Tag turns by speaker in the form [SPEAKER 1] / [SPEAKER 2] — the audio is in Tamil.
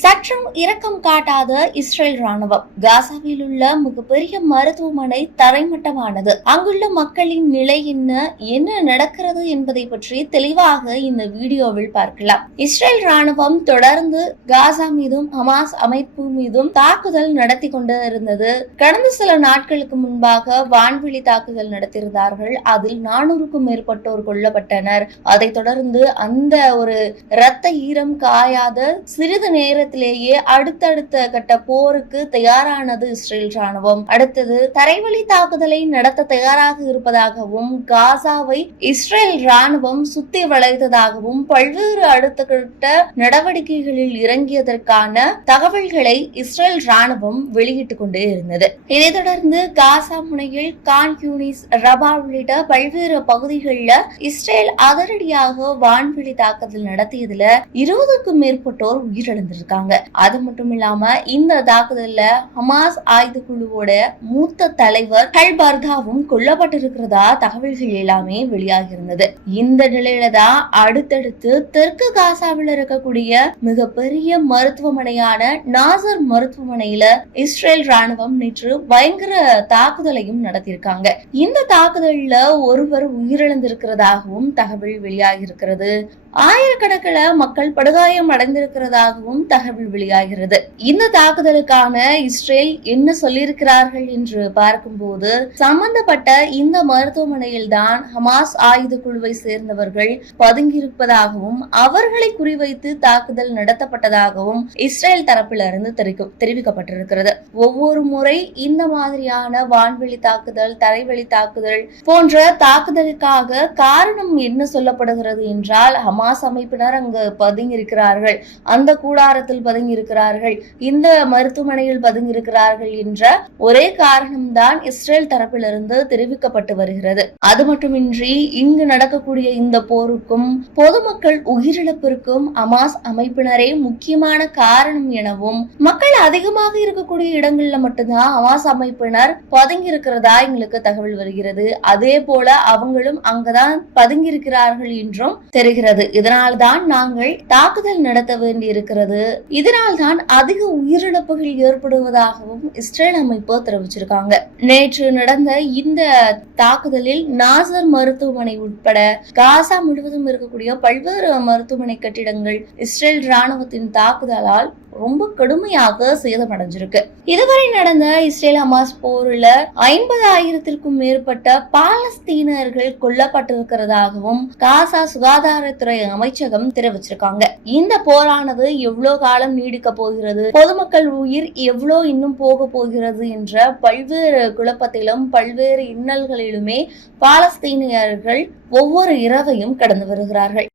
[SPEAKER 1] சற்றும் இரக்கம் காட்டாத இஸ்ரேல் ராணுவம் காசாவில் உள்ள மிகப்பெரிய மருத்துவமனை தரைமட்டமானது. அங்குள்ள மக்களின் நிலை என்ன என்ன நடக்கிறது என்பதை பற்றி தெளிவாக இந்த வீடியோவில் பார்க்கலாம். இஸ்ரேல் ராணுவம் தொடர்ந்து காசா மீதும் ஹமாஸ் அமைப்பு மீதும் தாக்குதல் நடத்தி கொண்டு இருந்தது கடந்த சில நாட்களுக்கு முன்பாக வான்வெளி தாக்குதல் நடத்தியிருந்தார்கள். அதில் நானூறுக்கும் மேற்பட்டோர் கொல்லப்பட்டனர். அதைத் தொடர்ந்து அந்த ஒரு இரத்த ஈரம் காயாத சிறிது நேரத்திலேயே அடுத்தடுத்த கட்ட போருக்கு தயாரானது இஸ்ரேல் ராணுவம். அடுத்தது தரைவழி தாக்குதலை நடத்த தயாராக இருப்பதாகவும் காசாவை இஸ்ரேல் ராணுவம் சுத்தி வளைத்ததாகவும் பல்வேறு அடுத்த கட்ட நடவடிக்கைகளில் இறங்கியதற்கான தகவல்களை இஸ்ரேல் ராணுவம் வெளியிட்டுக் கொண்டே இருந்தது. இதைத் தொடர்ந்து காசா முனையில் கான் யூனிஸ் ரபா உள்ளிட்ட பல்வேறு பகுதிகளில் இஸ்ரேல் அதிரடியாக வான்வெளி தாக்குதல் நடத்தியதுல இருபதுக்கும் மேற்பட்டோர் உயிரிழந்திருக்காங்க. அது மட்டும் இல்லாம இந்த தாக்குதல்ல ஹமாஸ் ஆயுத குழுவோட மூத்த தலைவர் ஹல்பர்தாவும் கொல்லப்பட்டிருக்கிறதா தகவல்கள் எல்லாமே வெளியாகி இருந்தது இந்த நிலையில தான் அடுத்தடுத்து தெற்கு காசாவில் இருக்கக்கூடிய மிகப்பெரிய மருத்துவமனையான நாசர் மருத்துவமனையில இஸ்ரேல் ராணுவம் நேற்று பயங்கர தாக்குதலையும் நடத்தியிருக்காங்க. இந்த தாக்குதல்ல ஒருவர் உயிரிழந்திருக்கிறதாகவும் தகவல் வெளியாகி இருக்கிறது ஆயிரக்கணக்கில் மக்கள் படுகாயம் அடைந்திருக்கிறதாகவும் தகவல் வெளியாகிறது. இந்த தாக்குதலுக்கான இஸ்ரேல் என்ன சொல்லியிருக்கிறார்கள் என்று பார்க்கும்போது சம்பந்தப்பட்ட இந்த மருத்துவமனையில் தான் ஹமாஸ் ஆயுத குழுவை சேர்ந்தவர்கள் பதுங்கியிருப்பதாகவும் அவர்களை குறிவைத்து தாக்குதல் நடத்தப்பட்டதாகவும் இஸ்ரேல் தரப்பிலிருந்து தெரிவிக்கப்பட்டிருக்கிறது. ஒவ்வொரு முறை இந்த மாதிரியான வான்வெளி தாக்குதல் தரைவெளி தாக்குதல் போன்ற தாக்குதலுக்காக காரணம் என்ன சொல்லப்படுகிறது என்றால் ஹமாஸ் அமைப்பினர் அங்கு பதுங்கி இருக்கிறார்கள் அந்த கூடாரத்தில் பதுங்கி இருக்கிறார்கள் இந்த மருத்துவமனையில் பதுங்கி இருக்கிறார்கள் என்ற ஒரே காரணம்தான் இஸ்ரேல் தரப்பிலிருந்து தெரிவிக்கப்பட்டு வருகிறது. அது மட்டுமின்றி இங்கு நடக்கக்கூடிய இந்த போருக்கும் பொதுமக்கள் உயிரிழப்பிற்கும் அமாஸ் அமைப்பினரே முக்கியமான காரணம் எனவும் மக்கள் அதிகமாக இருக்கக்கூடிய இடங்கள்ல மட்டும்தான் அமாஸ் அமைப்பினர் பதுங்கி இருக்கிறதா எங்களுக்கு தகவல் வருகிறது. அதே போல அவங்களும் அங்கதான் பதுங்கி இருக்கிறார்கள் என்றும் தெரிகிறது. இதனால்தான் நாங்கள் தாக்குதல் நடத்த வேண்டி இருக்கிறது இதனால்தான் அதிக உயிரிழப்புகள் ஏற்படுவதாகவும் இஸ்ரேல் அமைப்பு தெரிவிச்சிருக்காங்க. நேற்று நடந்த இந்த தாக்குதலில் நாசர் மருத்துவமனை உட்பட காசா முழுவதும் இருக்கக்கூடிய பல்வேறு மருத்துவமனை கட்டிடங்கள் இஸ்ரேல் ராணுவத்தின் தாக்குதலால் ரொம்ப கடுமையாக சேதமடைஞ்சிருக்கு. இதுவரை நடந்த இஸ்ரேல் ஹமாஸ் போரில் ஐம்பதாயிரத்திற்கும் மேற்பட்ட பாலஸ்தீனர்கள் கொல்லப்பட்டிருக்கிறதாகவும் காசா சுகாதாரத்துறை அமைச்சகம் தெரிவிச்சிருக்காங்க. இந்த போரானது எவ்வளவு காலம் நீடிக்க போகிறது பொதுமக்கள் உயிர் எவ்வளோ இன்னும் போக போகிறது என்ற பல்வேறு குழப்பத்திலும் பல்வேறு இன்னல்களிலுமே பாலஸ்தீனியர்கள் ஒவ்வொரு இரவையும் கடந்து வருகிறார்கள்.